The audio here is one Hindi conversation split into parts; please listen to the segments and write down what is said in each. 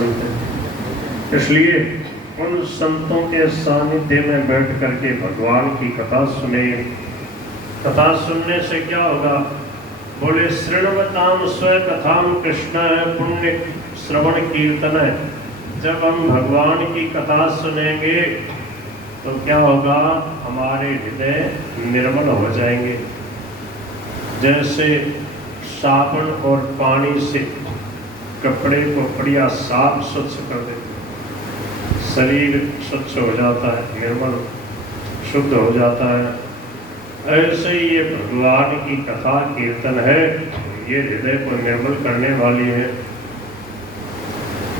संत हैं। इसलिए उन संतों के सानिध्य में बैठ करके भगवान की कथा सुने। कथा सुनने से क्या होगा? बोले श्रृणवताम स्व कथाम कृष्ण पुण्य श्रवण कीर्तन। जब हम भगवान की कथा सुनेंगे तो क्या होगा? हमारे हृदय निर्मल हो जाएंगे। जैसे साबुन और पानी से कपड़े को बढ़िया साफ स्वच्छ कर देते, शरीर स्वच्छ हो जाता है, निर्मल शुद्ध हो जाता है। ऐसे ही ये भगवान की कथा कीर्तन है, ये हृदय को निर्मल करने वाली है।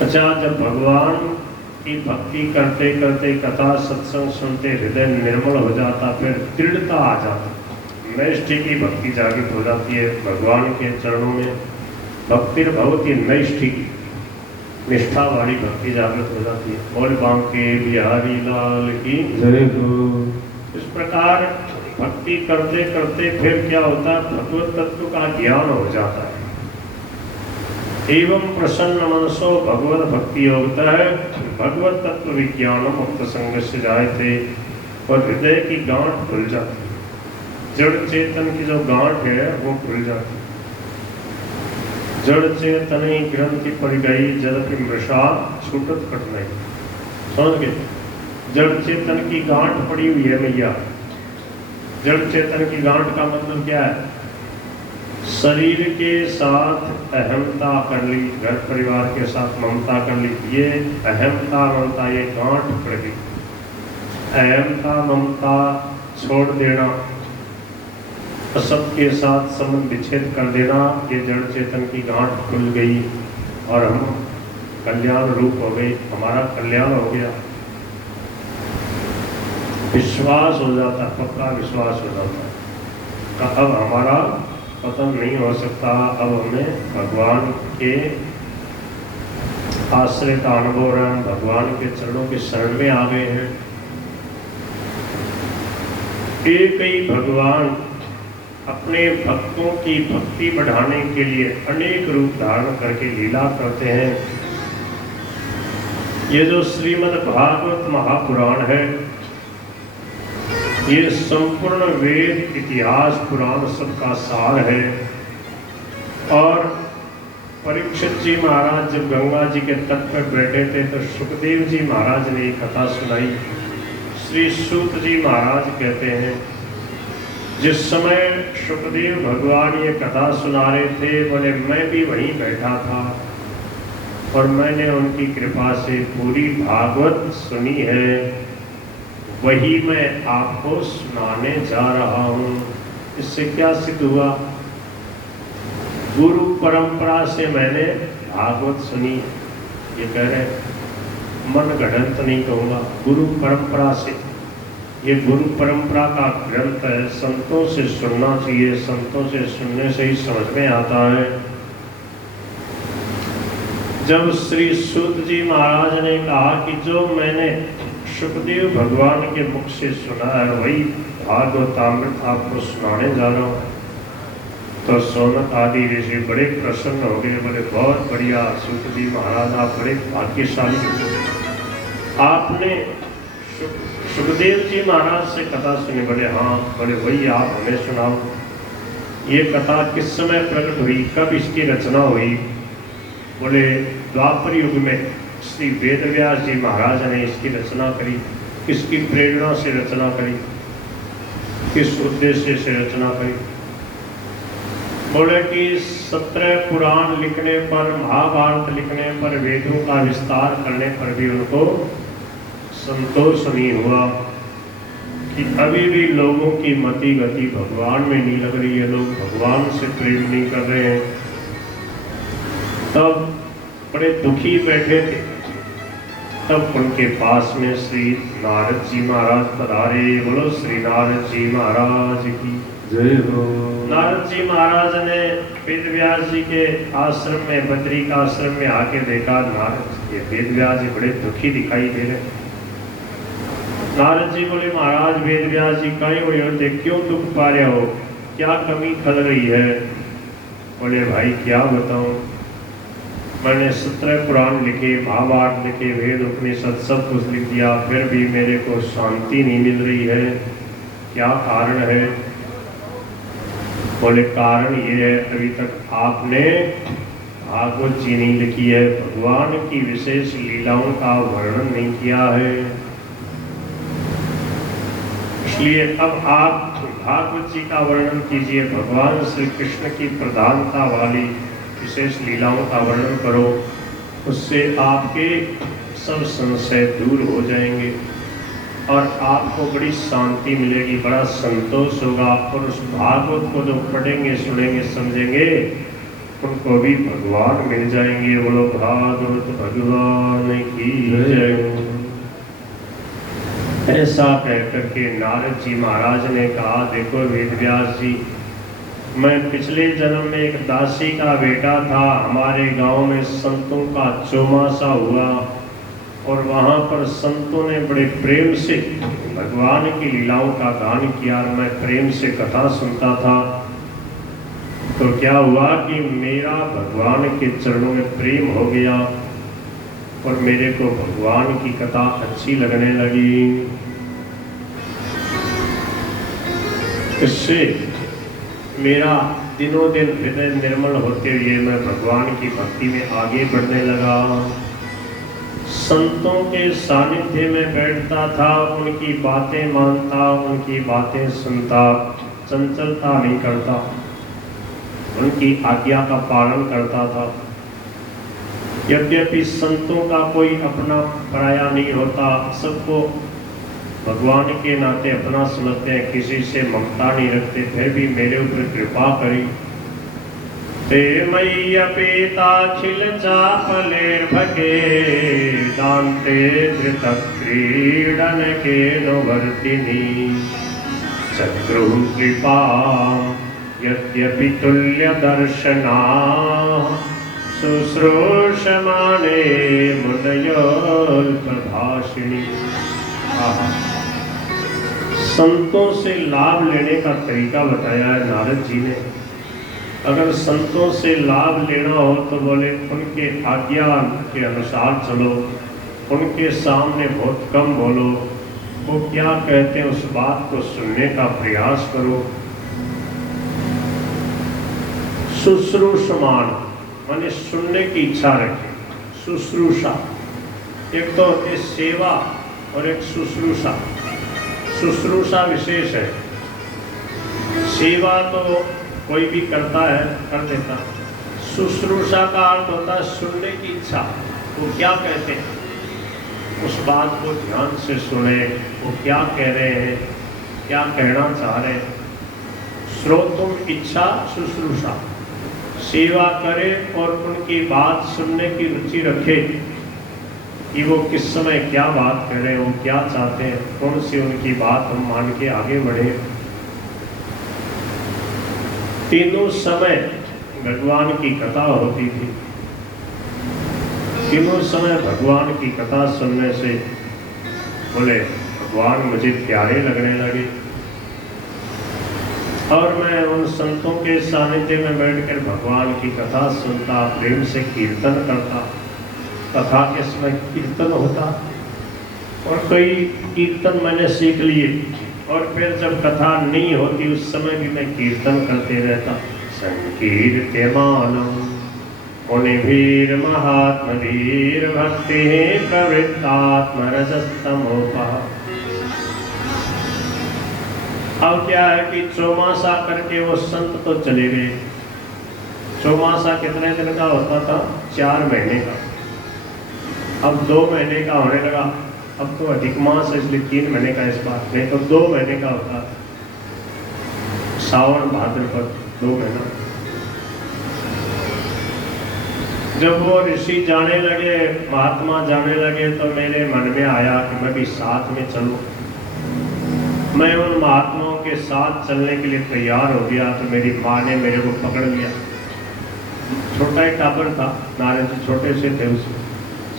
अच्छा, जब भगवान की भक्ति करते करते कथा सत्संग सुनते हृदय निर्मल हो जाता, फिर दृढ़ता आ जाती, नैष्ठि की भक्ति जागृत हो जाती है। भगवान के चरणों में भक्ति भगवती नैष्ठि की निष्ठा वाली भक्ति जागृत हो जाती है। बोल बांके बिहारी लाल की जय हो। इस प्रकार भक्ति करते करते फिर क्या होता है? भगवत तत्व का ज्ञान हो जाता है। एवं प्रसन्न मनसो भगवत भक्ति होता है। भगवत तत्व विज्ञान मुक्त संग से जाए थे और हृदय की गांठ खुल जाती है। जड़ चेतन की जो गांठ है वो खुल जाती है। जड़ चेतन ग्रंथि पड़ गई जदपि मृषा छूटत कट नहीं। समझ गए? जड़ चेतन की गांठ पड़ी हुई है मैया। जड़ चेतन की गांठ का मतलब क्या है? शरीर के साथ अहमता कर ली, घर परिवार के साथ ममता कर ली, ये अहमता ममता ये गांठ पड़ गई। अहमता ममता छोड़ देना, सबके साथ संबंध विच्छेद कर देना, ये जड़ चेतन की गांठ खुल गई और हम कल्याण रूप हो गई, हमारा कल्याण हो गया। विश्वास हो जाता, पक्का विश्वास हो जाता। अब हमारा पतन नहीं हो सकता। अब हमें भगवान के आश्रय का अनुभव रहा, हम भगवान के चरणों के शरण में आ गए हैं। एक ही भगवान अपने भक्तों की भक्ति बढ़ाने के लिए अनेक रूप धारण करके लीला करते हैं। ये जो श्रीमद् भागवत महापुराण है, ये संपूर्ण वेद इतिहास पुराण सबका सार है। और परीक्षित जी महाराज जब गंगा जी के तट पर बैठे थे तो सुखदेव जी महाराज ने एक कथा सुनाई। श्री सूत जी महाराज कहते हैं, जिस समय सुखदेव भगवान ये कथा सुना रहे थे, बोले मैं भी वहीं बैठा था और मैंने उनकी कृपा से पूरी भागवत सुनी है, वही मैं आपको सुनाने जा रहा हूँ। इससे क्या सिद्ध हुआ? गुरु परंपरा से मैंने भागवत सुनी। ये कह रहे, मन गढ़ंत नहीं कहूँगा, गुरु परंपरा से। ये गुरु परंपरा का ग्रंथ है, संतों से सुनना चाहिए, संतों से सुनने से ही समझ में आता है। जब श्री सूत जी महाराज ने कहा कि जो मैंने सुखदेव भगवान के मुख से सुना है वही भागवतामृत आपको सुनाने जा रहा हूँ, तो सोनक आदि ऋषि बड़े प्रसन्न हो गए। बोले बहुत बढ़िया सुखदेव महाराज, आप बड़े भाग्यशाली। आपने सुखदेव जी महाराज से कथा सुनी? बोले हाँ। बोले वही आप हमें सुनाओ। ये कथा किस समय प्रकट हुई, कब इसकी रचना हुई? बोले द्वापर युग में श्री वेदव्यास जी महाराज ने इसकी रचना करी। किसकी प्रेरणा से रचना करी, किस उद्देश्य से रचना करी? बोले कि 17 पुराण लिखने पर, महाभारत लिखने पर, वेदों का विस्तार करने पर भी उनको संतोष नहीं हुआ कि अभी भी लोगों की मति गति भगवान में नहीं लग रही है, लोग भगवान से प्रेम नहीं कर रहे हैं। तब बड़े दुखी बैठे थे। तब उनके पास में श्री नारद जी महाराज पधारे। बोलो श्री नारद जी महाराज की जय हो। नारद जी महाराज ने वेदव्यास जी के आश्रम में, बद्री का आश्रम में आके देखा, नारद ये वेदव्यास जी बड़े दुखी दिखाई दे रहे। नारद जी बोले महाराज वेदव्यास जी कहीं हुए होते, क्यों दुख पा रहे हो, क्या कमी खल रही है? बोले भाई क्या बताऊं, मैंने 17 पुराण लिखे, महाभारत लिखे, वेद उपनिषद सब कुछ लिख दिया, फिर भी मेरे को शांति नहीं मिल रही है, क्या कारण है? बोले कारण ये है, अभी तक आपने भागवत जी नहीं लिखी है, भगवान की विशेष लीलाओं का वर्णन नहीं किया है। इसलिए अब आप भागवत जी का वर्णन कीजिए, भगवान श्री कृष्ण की प्रधानता वाली विशेष लीलाओं का वर्णन करो, उससे आपके सब संशय दूर हो जाएंगे और आपको बड़ी शांति मिलेगी, बड़ा संतोष होगा। और उस भागवत को जो पढ़ेंगे, सुनेंगे, समझेंगे, उनको भी भगवान मिल जाएंगे। बोलो भागवत भगवान की जय। ऐसा कहकर के नारद जी महाराज ने कहा, देखो वेदव्यास जी, मैं पिछले जन्म में एक दासी का बेटा था, हमारे गांव में संतों का चौमासा हुआ और वहां पर संतों ने बड़े प्रेम से भगवान की लीलाओं का गान किया और मैं प्रेम से कथा सुनता था। तो क्या हुआ कि मेरा भगवान के चरणों में प्रेम हो गया और मेरे को भगवान की कथा अच्छी लगने लगी। इससे मेरा दिनों दिन हृदय निर्मल होते हुए मैं भगवान की भक्ति में आगे बढ़ने लगा। संतों के सानिध्य में बैठता था, उनकी बातें मानता, उनकी बातें सुनता, चंचलता नहीं करता, उनकी आज्ञा का पालन करता था। यद्यपि संतों का कोई अपना पराया नहीं होता, सबको भगवान के नाते अपना समझते हैं, किसी से ममता नहीं रखते, फिर भी मेरे ऊपर कृपा करी। ते मय्यपेताखिल चापलेर्भगे दान्ते धृत क्रीडन केनवर्तिनी चक्रुः कृपाम् यद्यपि तुल्य दर्शना शुश्रूषमाणे मुनयोल्पभाषिणी। संतों से लाभ लेने का तरीका बताया है नारद जी ने। अगर संतों से लाभ लेना हो तो बोले उनके आज्ञा के अनुसार चलो, उनके सामने बहुत कम बोलो, वो क्या कहते हैं उस बात को सुनने का प्रयास करो। शुश्रूषमान माने सुनने की इच्छा रखें। शुश्रूषा एक तो होती सेवा और एक शुश्रूषा। शुश्रूषा विशेष है, सेवा तो कोई भी करता है, कर देता। शुश्रूषा का अर्थ होता है सुनने की इच्छा, वो क्या कहते हैं उस बात को ध्यान से सुने, वो क्या कह रहे हैं, क्या कहना चाह रहे हैं। श्रोतुम इच्छा शुश्रूषा, सेवा करे और उनकी बात सुनने की रुचि रखे कि वो किस समय क्या बात कर रहे हैं, वो क्या चाहते हैं, कौन सी उनकी बात हम मान के आगे बढ़े। तीनों समय भगवान की कथा होती थी। तीनों समय भगवान की कथा सुनने से बोले भगवान मुझे प्यारे लगने लगे और मैं उन संतों के सानिध्य में बैठकर भगवान की कथा सुनता, प्रेम से कीर्तन करता। कथा के समय कीर्तन होता और कई कीर्तन मैंने सीख लिए और फिर जब कथा नहीं होती उस समय भी मैं कीर्तन करते रहता। संकीर्त्यमानम् मुनिभिर महात्मधीर भक्ति प्रवृत्तात्मरजस्तमोपः। अब क्या है कि चौमासा करके वो संत तो चले गए। चौमासा कितने दिन का होता था? 4 महीने का। अब 2 महीने का होने लगा। अब तो अधिक मास है इसलिए 3 महीने का इस बात, नहीं तो 2 महीने का होता। सावन भाद्रपद 2 महीना। जब वो ऋषि जाने लगे, महात्मा जाने लगे, तो मेरे मन में आया कि मैं भी साथ में चलूं। मैं उन महात्माओं के साथ चलने के लिए तैयार हो गया तो मेरी माँ ने मेरे को पकड़ लिया। छोटा एक टाबर था, नारद जी छोटे से थे, उसमें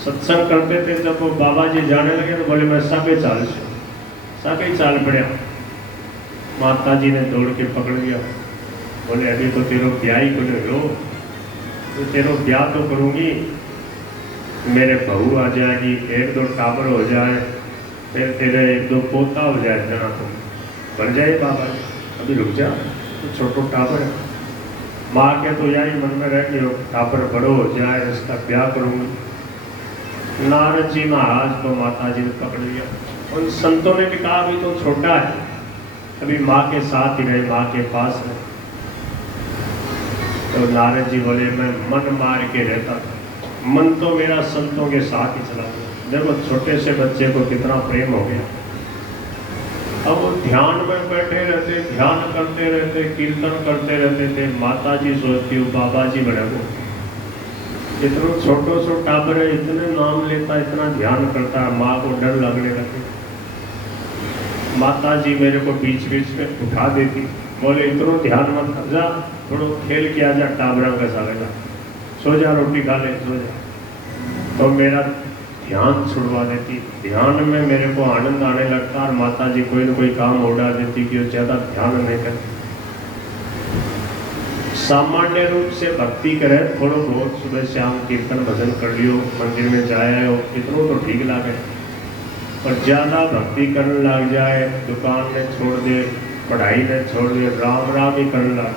सत्संग करते थे। जब वो बाबा जी जाने लगे तो बोले मैं साके चाल पड़ा। माता जी ने दौड़ के पकड़ लिया, बोले अभी तो तेरो ब्याह ही को लो, तो तेरो ब्याह तो करूँगी, मेरे बहू आ जाएगी, एक दो टाबर हो जाए, फिर तेरे एक दो पोता हो जाए, जना तो बन जाए बाबा जी, अभी रुक जा, तो छोटो टाबर है। माँ के तो यही मन में रह कि टाबर बड़ो हो जाए, इसका ब्याह करूँगी। नारद जी महाराज को माता जी ने पकड़ लिया। उन संतों ने भी कहा अभी तो छोटा है, अभी माँ के साथ ही रहे, माँ के पास रहे। तो नारद जी बोले मैं मन मार के रहता था, मन तो मेरा संतों के साथ ही चला गया। देखो छोटे से बच्चे को कितना प्रेम हो गया। अब वो ध्यान में बैठे रहते, ध्यान करते रहते, कीर्तन करते रहते थे। माता जी सोचती हूँ बाबा जी बड़े को इतना छोटो सो टाबर है, इतने नाम लेता, इतना ध्यान करता है, माँ को डर लगने लगे। माता जी मेरे को बीच बीच में उठा देती, बोले इतना ध्यान मत कर, जा थोड़ा खेल के आ जा, टाबरा का सालेगा, सो जा, रोटी खा ले, सो जा। तो मेरा ध्यान छुड़वा देती। ध्यान में मेरे को आनंद आने लगता और माता जी कोई ना कोई काम उड़ा देती कि वो ज़्यादा ध्यान नहीं करती। सामान्य रूप से भक्ति करे, थोड़ा बहुत सुबह शाम कीर्तन भजन कर लियो, मंदिर में जाए हो, इतना तो ठीक लगे। और ज़्यादा भक्ति करने लग जाए, दुकान में छोड़ दे, पढ़ाई में छोड़ दे, राम राम ही करने लग,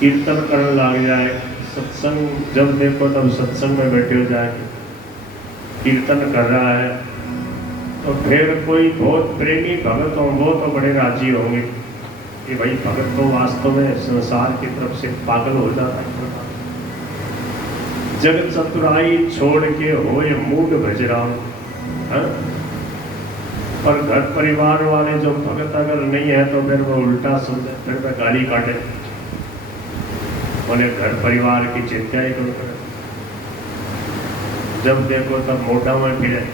कीर्तन करने लग जाए, सत्संग जब देखो तब सत्संग में बैठे हो जाए, कीर्तन कर रहा है, तो फिर कोई बहुत प्रेमी भगत हो, वो तो बड़े राजी होंगे कि भाई भगत तो वास्तव में संसार की तरफ से पागल हो जाता है। जग चतुराई छोड़ के होए मूड भजराम, पर घर परिवार वाले जो भगत अगर नहीं है तो फिर वो उल्टा समझे, फिर वह गाली काटे, उन्हें घर परिवार की चिंता ही क्यों करे। जब देखो तब मोटा में फिरे,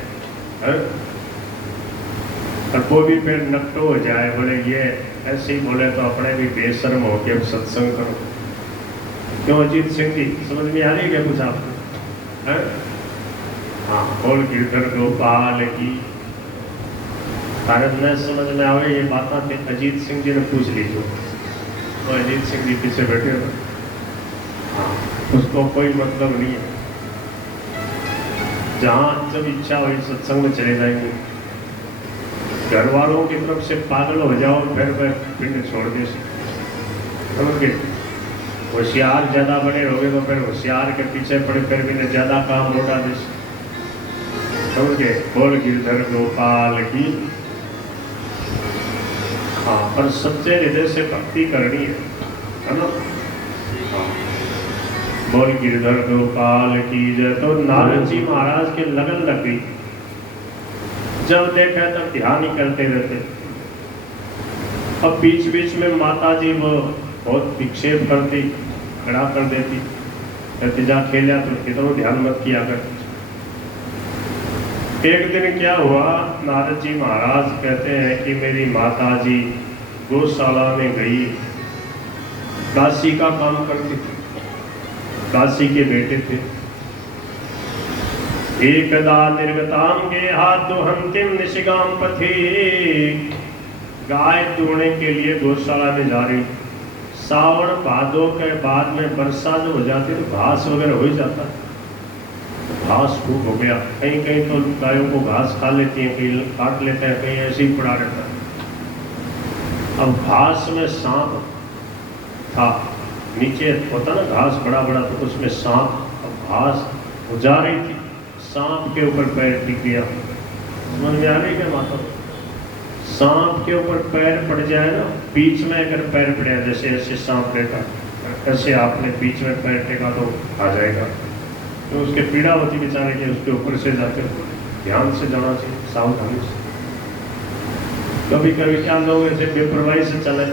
और वो भी फिर नकटो हो जाए, बोले ये ऐसे ही बोले तो अपने भी बेशर्म हो के सत्संग करो। क्यों अजीत सिंह जी, समझ में आ रही है क्या कुछ आपको? हाँ, बोल गिरधर गोपाल की भारत में समझ में आवे ये बात अजीत सिंह जी ने पूछ ली जो, तो अजीत सिंह जी पीछे बैठे हो। हाँ, उसको कोई मतलब नहीं है, जहाँ जब इच्छा हुई सत्संग में चले जाएंगे। घर वालों की तरफ से पागल हो जाओ, फिर वह पिंड छोड़ दे, समझ गए। होशियार ज़्यादा बने रहोगे तो फिर होशियार के पीछे पड़े, फिर भी ज़्यादा काम लौटा दे, समझ गए। बोल गिरधर गोपाल की। हाँ, पर सच्चे हृदय से भक्ति करनी है ना। हाँ, बोल गिरधर गोपाल की जय। तो नारद जी महाराज के लगन लग गई, जब देखा तब ध्यान ही करते रहते। अब बीच बीच में माता जी वो बहुत विक्षेप करती, खड़ा कर देती, कहती जा खेला तो कितना ध्यान मत किया कर। एक दिन क्या हुआ, नारद जी महाराज कहते हैं कि मेरी माता जी गौशाला में गई, दासी का काम करती थी, दासी के बेटे थे। एकदा निर्गताम गे हाथ हंतिम निशिगाम पथि, गाय दूहने के लिए गौशाला में जा रही। सावन भादों के बाद में वर्षा जो हो जाती है तो घास वगैरह हो ही जाता है, घास खूब हो गया। कहीं कहीं तो गायों को घास खा लेती हैं, कहीं काट लेते हैं, कहीं ऐसे ही पड़ा रहता है। अब घास में सांप था, नीचे होता ना घास बड़ा बड़ा, तो उसमें सांप, अब घास हो जा रही थी, सांप के ऊपर पैर टिक गया। समझ में आ रही क्या माता? सांप के ऊपर पैर पड़ जाए ना, बीच में अगर पैर पड़े, जैसे ऐसे सांप लेता, ऐसे आपने बीच में पैर टेका तो आ जाएगा, तो उसके पीड़ा होती बेचारे की, उसके ऊपर से जाकर ध्यान से जाना चाहिए, सावधानी से। कभी कभी क्या लोग ऐसे बेपरवाही से चले,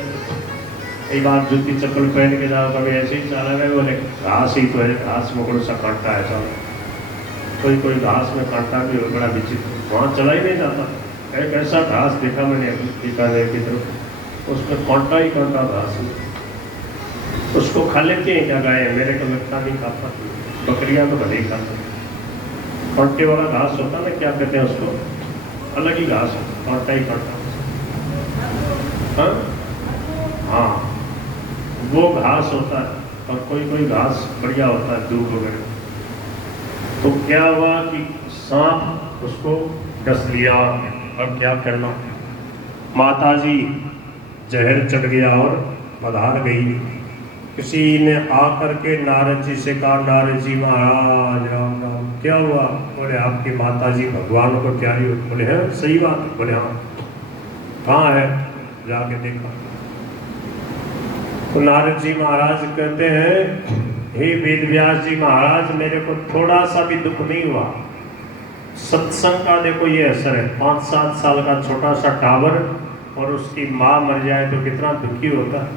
कई बार जूती चप्पल पहन के जाओ, कभी ऐसे ही चला गए, बोले घास ही तो है, घास में कौन सा कांटा है, चलो कोई कोई घास में कांटा भी हो, बड़ा विचित्र, वहाँ चला ही नहीं जाता। एक ऐसा घास देखा मैंने बीकानेर की तरफ, उसमें कांटा ही कांटा घास है। उसको खा लेती हैं क्या गाय? मेरे को लगता नहीं खाता, बकरियां तो भले ही खाते। कांटे वाला घास होता ना, क्या कहते हैं उसको, अलग ही घास है, कांटा ही कांटा। हाँ हाँ, वो घास होता है, और कोई कोई घास बढ़िया होता है, दूब वगैरह। तो क्या हुआ कि सांप उसको डस लिया। अब क्या करना, माता जी जहर चढ़ गया और पधार गई। किसी ने आकर के नारद जी से कहा, नारद जी महाराज राम राम। क्या हुआ? बोले आपकी माता जी भगवान को प्यारी हो। बोले हैं सही बात? बोले हाँ। कहाँ है? जाके देखा। तो नारद जी महाराज कहते हैं, हे वेद व्यास जी महाराज, मेरे को थोड़ा सा भी दुख नहीं हुआ। सत्संग का देखो ये असर है। 5-7 साल का छोटा सा टावर और उसकी माँ मर जाए तो कितना दुखी होता है,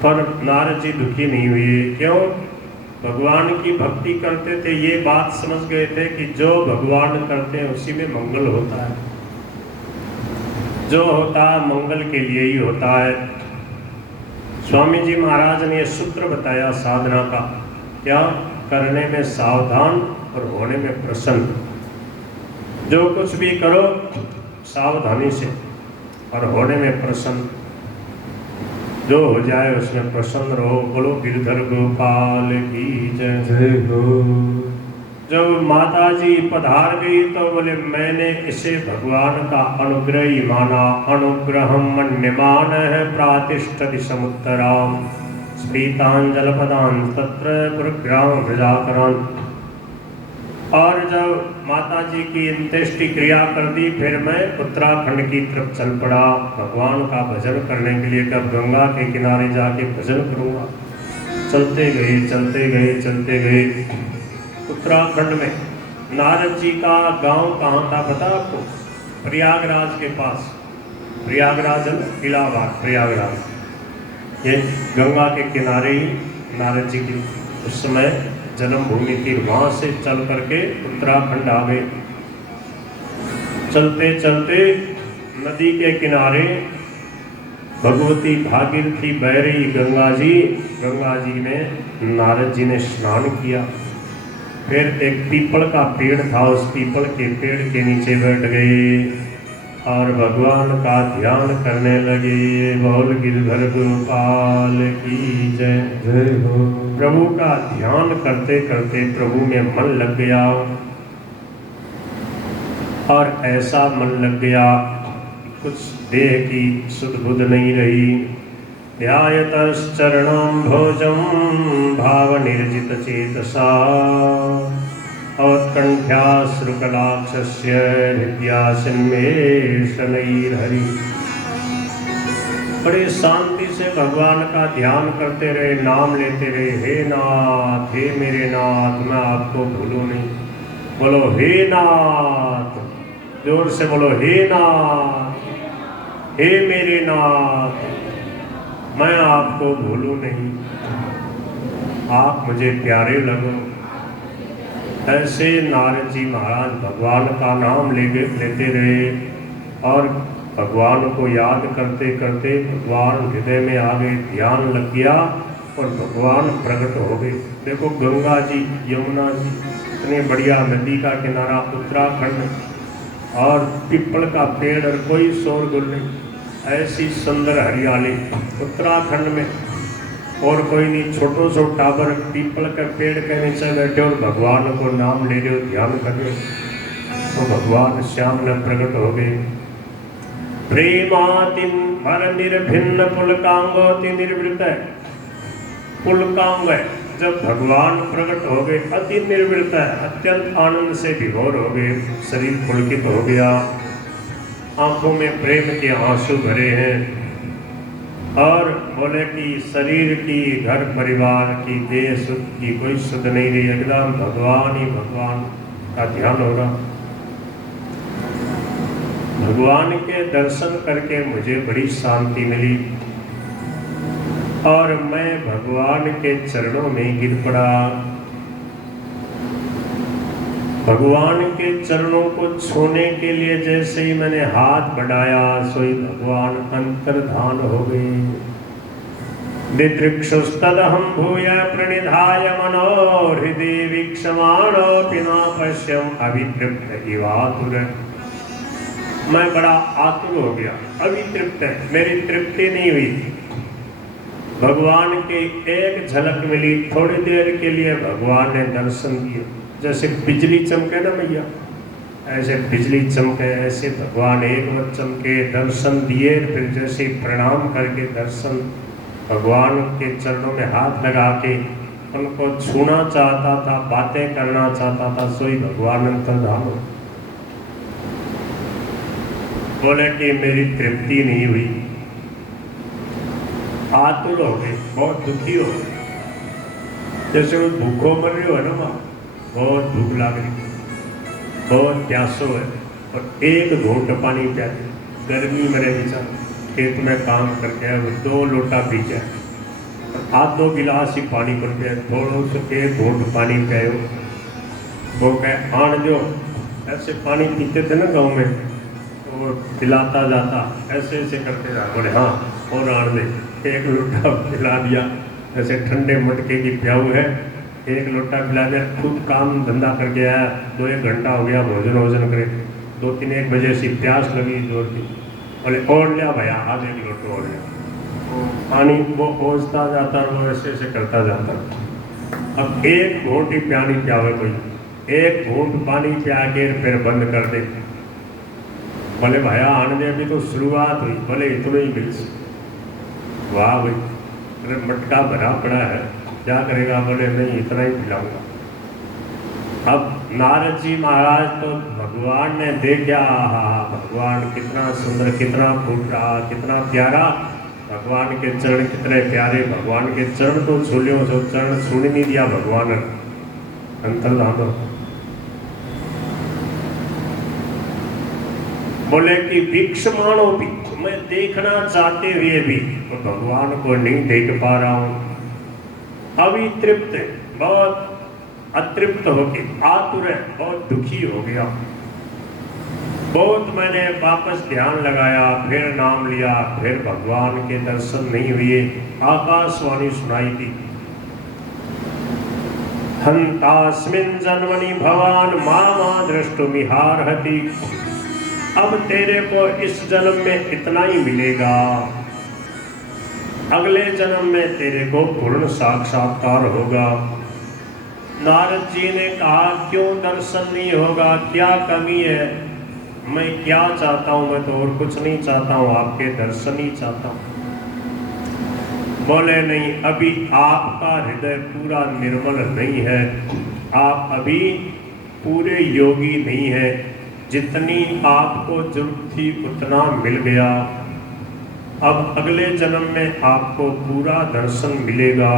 पर नारद जी दुखी नहीं हुए। क्यों? भगवान की भक्ति करते थे, ये बात समझ गए थे कि जो भगवान करते हैं उसी में मंगल होता है। जो होता है मंगल के लिए ही होता है। स्वामी जी महाराज ने सूत्र बताया साधना का, क्या? करने में सावधान और होने में प्रसन्न। जो कुछ भी करो सावधानी से और होने में प्रसन्न। जो हो जाए उसमें प्रसन्न रहो। बोलो गिरधर गोपाल की जय जय हो। जब माता जी पधार गई तो बोले, मैंने इसे भगवान का अनुग्रह ही माना। अनुग्रहम मन्यमान है प्रातिष्ठति समुत्तराम स्पीतांजलपदान तत्र गुरुग्राम प्रजाकरान। और जब माता जी की अंत्येष्टि क्रिया कर दी, फिर मैं उत्तराखंड की तरफ चल पड़ा भगवान का भजन करने के लिए। कब गंगा के किनारे जाके भजन करूँगा। चलते गए चलते गए चलते गए उत्तराखंड में। नारद जी का गांव कहाँ था पता आपको? प्रयागराज के पास। प्रयागराज इलाहाबाद प्रयागराज, ये गंगा के किनारे ही नारद जी की उस समय जन्मभूमि थी। वहाँ से चल करके उत्तराखंड आ गए। चलते चलते नदी के किनारे भगवती भागीरथी बह रही गंगा जी में नारद जी ने स्नान किया। फिर एक पीपल का पेड़ था, उस पीपल के पेड़ के नीचे बैठ गए और भगवान का ध्यान करने लगे। बोल गिरधर गोपाल की जय जय हो। प्रभु का ध्यान करते करते प्रभु में मन लग गया और ऐसा मन लग गया कुछ देह की सुध बुध नहीं रही। ध्यायतश्चरणं भोजं भाव निर्जित चेतसा अवत्कण्ठ्याश्रुकलाक्षस्य हृदयासिन्मेषणैर्हरि। बड़े शांति से भगवान का ध्यान करते रहे, नाम लेते रहे। हे नाथ, हे मेरे नाथ, मैं आपको भूलूं नहीं। बोलो हे नाथ, जोर से बोलो हे नाथ, हे मेरे नाथ, मैं आपको भूलूं नहीं, आप मुझे प्यारे लगो। ऐसे नारद जी महाराज भगवान का नाम लेते रहे और भगवान को याद करते करते भगवान हृदय में आ गए। ध्यान लग गया और भगवान प्रकट हो गए। देखो गंगा जी, यमुना जी, इतनी बढ़िया नदी का किनारा उत्तराखंड, और पीपल का पेड़ और कोई शोरगुल नहीं, ऐसी सुंदर हरियाली उत्तराखंड में। और कोई नहीं, छोटो सो टावर पीपल के पेड़ के नीचे बैठे और भगवान को नाम ले रहे हो, ध्यान कर रहे हो। तो भगवान श्याम ने प्रकट हो गए। प्रेमातिन हर निर्भिन्न पुलकांगोति निर्वृत है। पुलकांग है, जब भगवान प्रकट हो गए अति निर्वृत है, अत्यंत आनंद से विभोर हो गए, शरीर पुलकित हो गया, आंखों में प्रेम के आंसू भरे हैं और बोले कि शरीर की, घर परिवार की, देह सुख की कोई सुध नहीं रही, एकदम भगवान ही भगवान का ध्यान हो रहा। भगवान के दर्शन करके मुझे बड़ी शांति मिली और मैं भगवान के चरणों में गिर पड़ा। भगवान के चरणों को छूने के लिए जैसे ही मैंने हाथ बढ़ाया, सोई भगवान अंतर्धान हो गए। दिदृक्षुस्तदहं भूय प्रणिधाय मनो हृदय वीक्षमाणो पिना पश्यम अभितृप्त इवातुर। मैं बड़ा आतुर हो गया, अभी तृप्त है, मेरी तृप्ति नहीं हुई। भगवान की एक झलक मिली, थोड़ी देर के लिए भगवान ने दर्शन दिए। जैसे बिजली चमके ना भैया, ऐसे बिजली चमके, ऐसे भगवान एक बार चमके, दर्शन दिए। फिर जैसे प्रणाम करके दर्शन, भगवान के चरणों में हाथ लगा के उनको छूना चाहता था, बातें करना चाहता था, सोई भगवान अंतर्धान हो। बोले कि मेरी तृप्ति नहीं हुई, आतुर हो गए, बहुत दुखी हो गए। जैसे वो भूखों मर रहे हो ना, वहाँ बहुत भूख लग रही, बहुत प्यासो है, और एक घूंट पानी प्याते, गर्मी में रहे बेचारा, खेत में काम करके आए, वो 2 लोटा पी जाए, आधो गिलास ही पानी पड़ गया, थोड़ा से एक घूंट पानी पियो। वो कहे आन जो, ऐसे पानी पीते थे ना गाँव में, तो पिलाता जाता, ऐसे ऐसे करते जा। बोले हाँ और आन दे, एक लोटा पिला दिया। ऐसे ठंडे मटके की प्याऊ है, एक लोटा पिला दिया। खुद काम धंधा करके आया, 2-1 घंटा हो गया, भोजन करे, 2-3-1 बजे से प्यास लगी जोर की। बोले और लिया भैया, आधे एक लोटो और लिया। पानी वो ओझता जाता, वो ऐसे ऐसे करता जाता। अब एक घूंट ही पानी पियावे कोई, एक घूंट पानी पिया के फिर बंद कर दे। बोले भैया आने दे, अभी तो शुरुआत हुई। बोले इतना ही मिल, वाह भाई, अरे मटका भरा पड़ा है, क्या करेगा? बोले नहीं, इतना ही पिलाऊंगा। अब नारद जी महाराज तो भगवान ने देखा, भगवान कितना सुंदर, कितना फूट रहा, कितना प्यारा, भगवान के चरण कितने प्यारे, भगवान के चरण तो छूलियो, जो चरण छूने नहीं दिया भगवान अंतर्धान। बोले कि भिक्षमाणो भी, मैं देखना चाहते हुए भी तो भगवान को नहीं देख पा रहा हूं। अभी तृप्त, बहुत अतृप्त होके, आतुर है, बहुत दुखी हो गया। बहुत मैंने वापस ध्यान लगाया, फिर नाम लिया, फिर भगवान के दर्शन नहीं हुए। आकाशवाणी सुनाई थी, हंतास्मिन् जन्मनि भवान मामा द्रष्टुमिहार्हति। अब तेरे को इस जन्म में इतना ही मिलेगा, अगले जन्म में तेरे को पूर्ण साक्षात्कार होगा। नारद जी ने कहा क्यों दर्शन नहीं होगा, क्या कमी है? मैं क्या चाहता हूं? मैं तो और कुछ नहीं चाहता हूं, आपके दर्शन ही चाहता हूं। बोले नहीं, अभी आपका हृदय पूरा निर्मल नहीं है, आप अभी पूरे योगी नहीं है। जितनी आपको जरूरत थी उतना मिल गया, अब अगले जन्म में आपको पूरा दर्शन मिलेगा।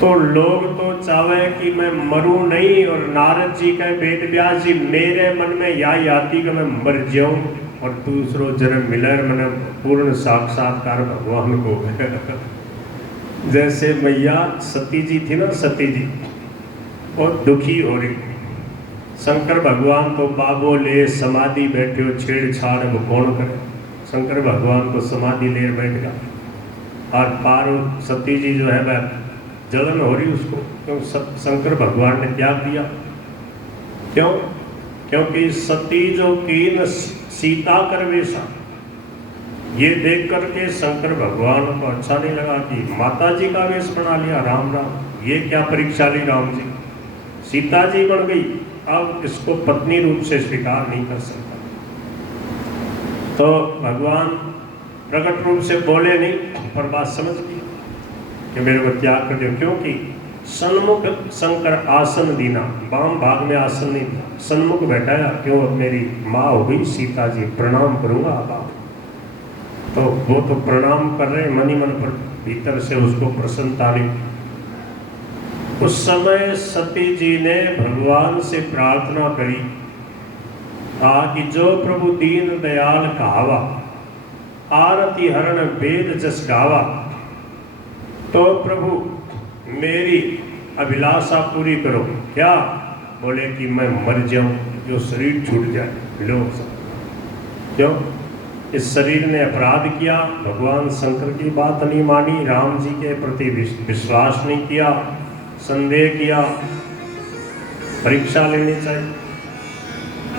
तो लोग तो चाहे कि मैं मरूं नहीं, और नारद जी कहे वेद व्यास जी, मेरे मन में यही आती कि मैं मर जाऊं और दूसरो जन्म मिले, मैंने पूर्ण साक्षात्कार भगवान को। जैसे मैया सती जी थी ना, सती जी बहुत दुखी हो रही, शंकर भगवान तो बाबो ले समाधि बैठे हो, छेड़छाड़ वो कौन करे? शंकर भगवान तो समाधि ले बैठ गया, और पार्वती सती जी जो है वह जलन हो रही उसको, क्यों? शंकर भगवान ने त्याग दिया। क्यों? क्योंकि सती जो कीन सीता कर वेशा, ये देख करके शंकर भगवान को अच्छा नहीं लगा कि माता जी का वेश बना लिया। राम राम, ये क्या परीक्षा ली राम जी, सीता जी बन गई, अब इसको पत्नी रूप से स्वीकार नहीं कर सकता। तो भगवान प्रकट रूप से बोले नहीं, पर बात समझ गई कि मेरे को त्याग कर दो। क्योंकि सन्मुख शंकर आसन दीना, वाम भाग में आसन नहीं दिया, सन्मुख बैठाया। क्यों? अब मेरी माँ हो गई सीता जी, प्रणाम करूंगा अब आप। तो वो तो प्रणाम कर रहे मनी मन, पर भीतर से उसको प्रसन्नता नहीं। उस समय सती जी ने भगवान से प्रार्थना करी, कहा कि जो प्रभु दीन दयाल कहावा, आरती हरण वेद जस गावा। तो प्रभु मेरी अभिलाषा पूरी करो। क्या? बोले कि मैं मर जाऊं, जो शरीर छूट जाए। लो, क्यों? इस शरीर ने अपराध किया, भगवान शंकर की बात नहीं मानी, राम जी के प्रति विश्वास नहीं किया, संदेह किया, परीक्षा लेनी चाहिए।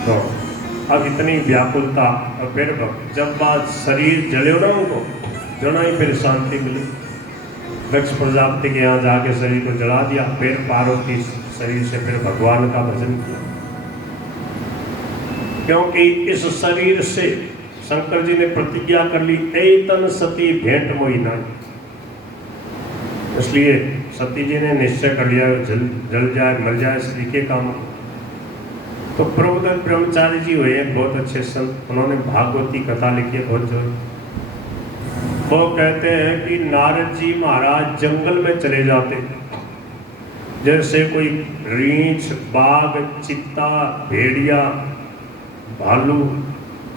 तो अब इतनी व्याकुलता, और फिर जब बात शरीर जले ना उनको, जना ही फिर शांति मिली। दक्ष प्रजापति के यहाँ जाके शरीर को जला दिया, फिर पार्वती शरीर से फिर भगवान का भजन किया, क्योंकि इस शरीर से शंकर जी ने प्रतिज्ञा कर ली, ऐतन सती भेंट मोहि नाई। इसलिए सती जी ने निश्चय कर लिया, जल जाए मर जाए शरीर के काम। तो प्रबोधन ब्रह्मचारी जी हुए बहुत अच्छे संत, उन्होंने भागवती कथा लिखी है बहुत जोर। वो कहते हैं कि नारद जी महाराज जंगल में चले जाते, जैसे कोई रीछ, बाघ, चित्ता, भेड़िया, भालू,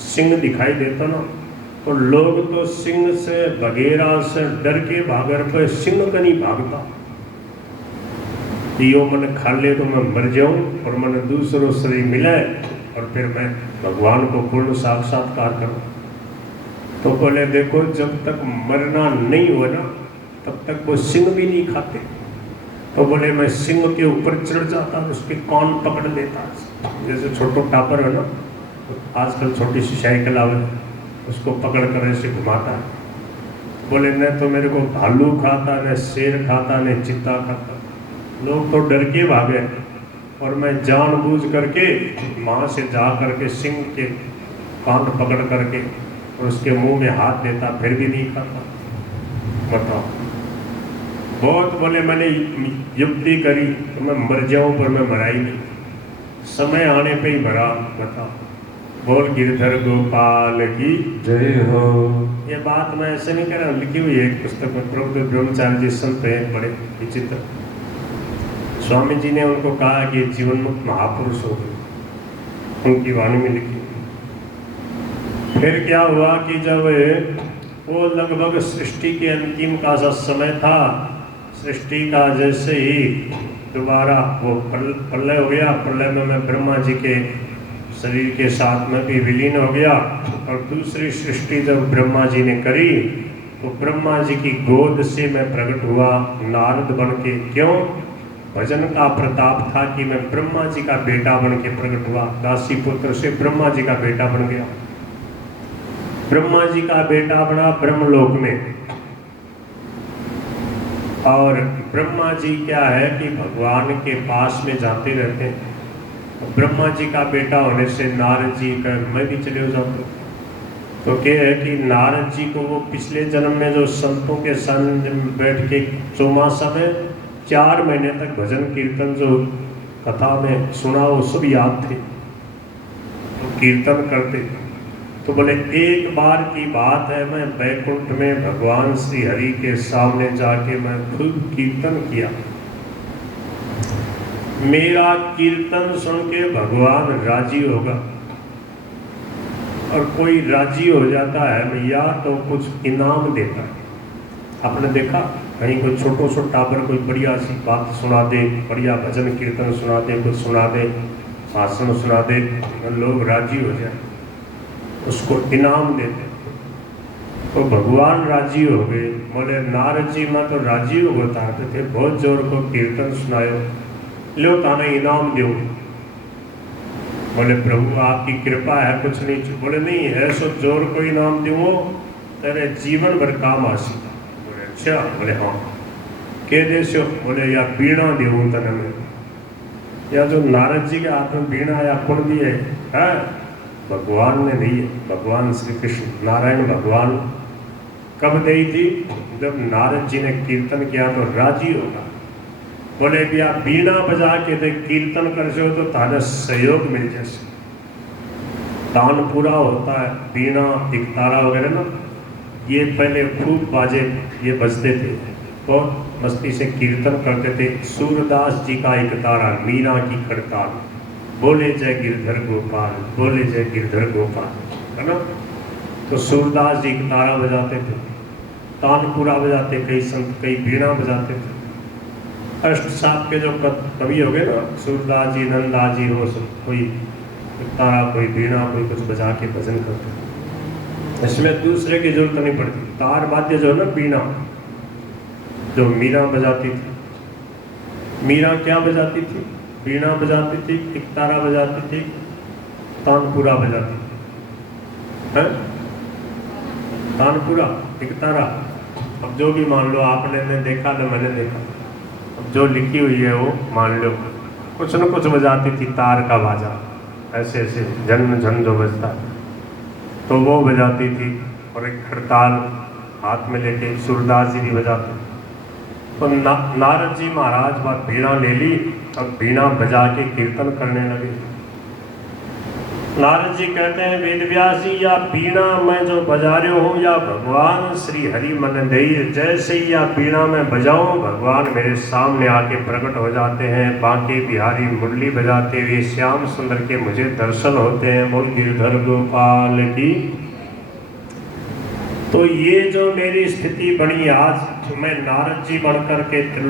सिंह दिखाई देता ना, तो लोग तो सिंह से बगैरा से डर के भागर पर सिंह का नहीं भागता कि यो मन खा ले तो मैं मर जाऊं और मन दूसरों शरीर मिले और फिर मैं भगवान को पूर्ण साक्षात्कार करूं। तो बोले देखो, जब तक मरना नहीं हो ना तब तक वो सिंह भी नहीं खाते। तो बोले मैं सिंह के ऊपर चढ़ जाता, उसके कान पकड़ लेता, जैसे छोटा टापर है ना, आजकल छोटी सी साइकिल आवे, उसको पकड़ कर ऐसे घुमाता है। बोले न तो मेरे को भालू खाता, न शेर खाता, न चित्ता खाता, लोग तो डर के भागे और मैं जानबूझ करके वहाँ से जा करके सिंह के कान पकड़ करके और उसके मुंह में हाथ देता, फिर भी नहीं खाता। बताओ, बहुत बोले मैंने युक्ति करी तो मैं मर जाऊं, पर मैं मरा ही नहीं, समय आने पे ही मरा। बताओ, बोल गिरधर गोपाल की जय हो। ये बात मैं ऐसे नहीं कह रहा हूँ, लिखी हुई है एक पुस्तक में। प्रबोधन ब्रह्मचारी जी संत हैं बड़े विचित्र। स्वामी जी ने उनको कहा कि जीवन मुक्त महापुरुष हो गए, उनकी वाणी में लिखी। फिर क्या हुआ कि जब वो लगभग सृष्टि के अंतिम का सा समय था, सृष्टि का जैसे ही दोबारा वो प्रलय हो गया, प्रलय में मैं ब्रह्मा जी के शरीर के साथ में भी विलीन हो गया और दूसरी सृष्टि जब ब्रह्मा जी ने करी तो ब्रह्मा जी की गोद से मैं प्रकट हुआ नारद बन के। क्यों? भजन का प्रताप था कि मैं ब्रह्मा जी का बेटा बन के प्रकट हुआ, दासी पुत्र से ब्रह्मा जी का बेटा बन गया, ब्रह्मा जी का बेटा बना ब्रह्मलोक में। और ब्रह्मा जी क्या है कि भगवान के पास में जाते रहते हैं। ब्रह्मा जी का बेटा होने से नारद जी का मैं भी चले जाता। तो क्या है कि नारद जी को वो पिछले जन्म में जो संतों के साथ बैठ के चौमासा में 4 महीने तक भजन कीर्तन जो कथा में सुना वो सब याद थे, तो कीर्तन करते। तो बोले एक बार की बात है, मैं बैकुंठ में भगवान श्री हरि के सामने जाके मैं खुद कीर्तन किया। मेरा कीर्तन सुन के भगवान राजी होगा, और कोई राजी हो जाता है या तो कुछ इनाम देता है। आपने देखा कहीं कोई छोटो सो टाबर कोई बढ़िया सी बात सुना दे, बढ़िया भजन कीर्तन सुना दे, कुछ सुना दे, भाषण सुना दे, लोग राजी हो जाए, उसको इनाम देते। तो भगवान राजी हो गए। बोले नारद जी मैं तो राजी हो बताते थे, बहुत जोर को कीर्तन सुनायो, लो ताने इनाम दो। बोले प्रभु आपकी कृपा है, कुछ नहीं। बोले नहीं है सो जोर को इनाम दो, तेरे जीवन भर काम आसी। बोले अच्छा। बोले हाँ के देशो। बोले या बीणा देव तने में, या जो नारद जी के हाथ में बीणा या कुण भी है, भगवान ने नहीं है, भगवान श्री कृष्ण नारायण भगवान। कब दी थी? जब नारद जी ने कीर्तन किया तो राजी होगा। बोले भी आप बीणा बजा के दे कीर्तन कर सो तो ताने सहयोग मिल जैसे दान पूरा होता है। बीणा इकतारा वगैरह ना, ये पहले खूब बाजे ये बजते थे, तो मस्ती से कीर्तन करते थे। सूरदास जी का इकतारा, मीना की खड़ताल, बोले जय गिरधर गोपाल, बोले जय गिरधर गोपाल, है ना। तो सूरदास जी इकतारा बजाते थे, तानपुरा बजाते, कई संत कई बीणा बजाते थे। अष्ट सात के जो कवि हो गए ना, सूरदास जी, नंददास जी, वो सब कोई तारा, कोई बीणा, कोई कुछ बजा के भजन करते। इसमें दूसरे की जरूरत नहीं पड़ती। तार वाद्य जो है ना, बीणा जो मीरा बजाती थी। मीरा क्या बजाती थी? बीणा बजाती थी, इकतारा बजाती थी, तानपुरा बजाती थी। तानपुरा दिखता रहा। अब जो भी मान लो आपने ने देखा न मैंने देखा, अब जो लिखी हुई है वो मान लो कुछ न कुछ बजाती थी, तार का बाजा ऐसे ऐसे झन झन जो बजता है, तो वो बजाती थी। और एक खड़ताल हाथ में लेके सूरदास जी भी बजाते। तो नारद जी महाराज बात बीणा ले ली, अब बीणा बजा के कीर्तन करने लगे। नारद जी कहते हैं वेद व्यास जी, या बीणा मैं जो बजा रहे हूँ या भगवान श्री हरि मन देई, जैसे ही या बीणा में बजाऊं भगवान मेरे सामने आके प्रकट हो जाते हैं। बांके बिहारी मुरली बजाते हुए श्याम सुंदर के मुझे दर्शन होते हैं। बोल गिरधर गोपाल की। तो ये जो मेरी स्थिति बनी आज, मैं नारद जी बनकर के